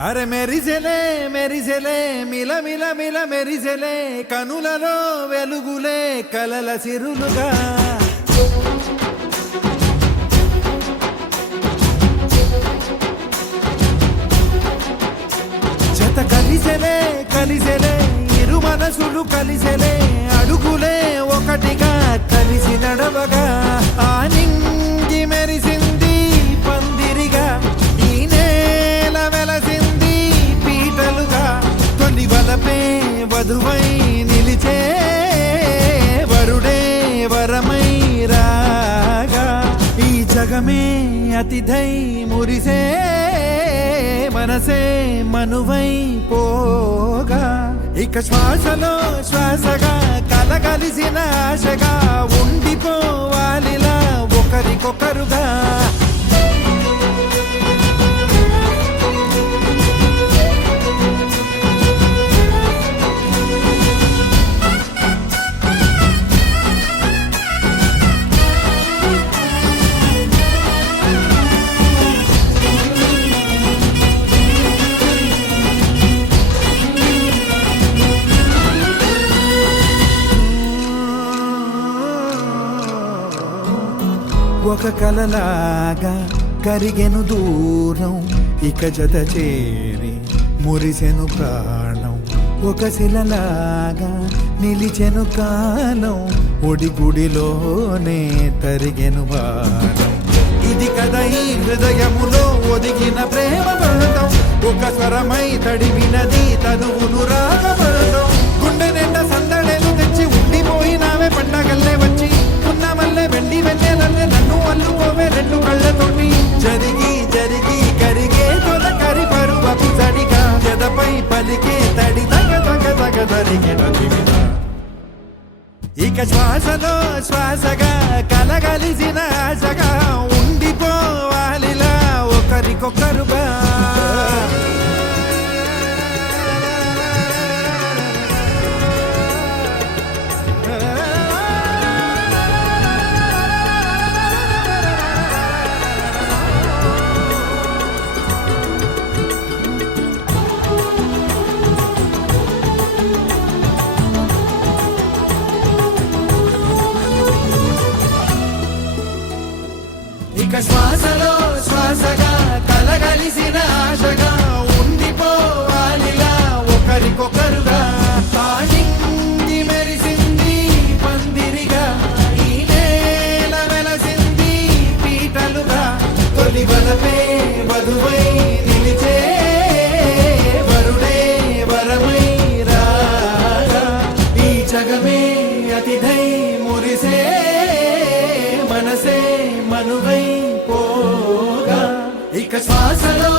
అరే మెరిసెలే మెరిసెలే మిల మిల మిల మెరిసెలే కనులలో వెలుగులే కలల సిరులుగా జత కలిసెలే కలిసెలే ఇరు మనసులు కలిసెలే అడుగులే ఒకటిగా కలిసి నడవగా ఆ నింగి మెరిసింది పందిరిగా ఈ నేల వెలసింది పీటలుగా తొలి వలపే వధువై నిలిచే వరుడే వరమై రాగా ఈ జగమే అతిథై మురిసే మనసే మనువై పోగా ఇక శ్వాసలో శ్వాసగా కలగలిసిన ఆశగా ఉండిపోవాలిలా ఒకరికొకరుగా ఒక కలలాగా కరిగెను దూరం ఇక జత చేరి మురిసెను ప్రాణం ఒక శిలలాగా నిలిచెను కాలం ఒడిగుడిలోనే తరిగెను బాణం ఇది కదా ఈ హృదయములో ఒదిగిన ప్రేమ బంధం ఒక స్వరమై తడివినది తనువును రాగబంధం గుండె నిండా సందడేలు తెచ్చి ఉండిపోయినావే పండగల్లే వచ్చి ఉన్న మల్లె వెండి వెన్నెలల్లే నన్ను అల్లుకోవే రెండు కళ్ళతోటి జరిగి జరిగి కరిగే తొల కరి పరువపు సడిగా ఎదపై పలికే తడి తగ తగ తగ తరిగిన జీవిత ఇక శ్వాసలో శ్వాసగా కలగలిసిన ఆశగా ఉండిపోవాలిలా ఒకరికొకరుగా ఇక శ్వాసలో శ్వాసగా కలగలిసిన ఆశగా ఉండిపోవాలిలా ఒకరికొకరుగా ఆ నింగి మెరిసింది పందిరిగా ఈ నేల వెలసింది పీటలుగా తొలి వలపే వధువై నిలిచే వరుడే వరమై రాగా ఈ జగమే అతిథై మురిసే మనసే మనువై పోగా ఇక శ్వాసలో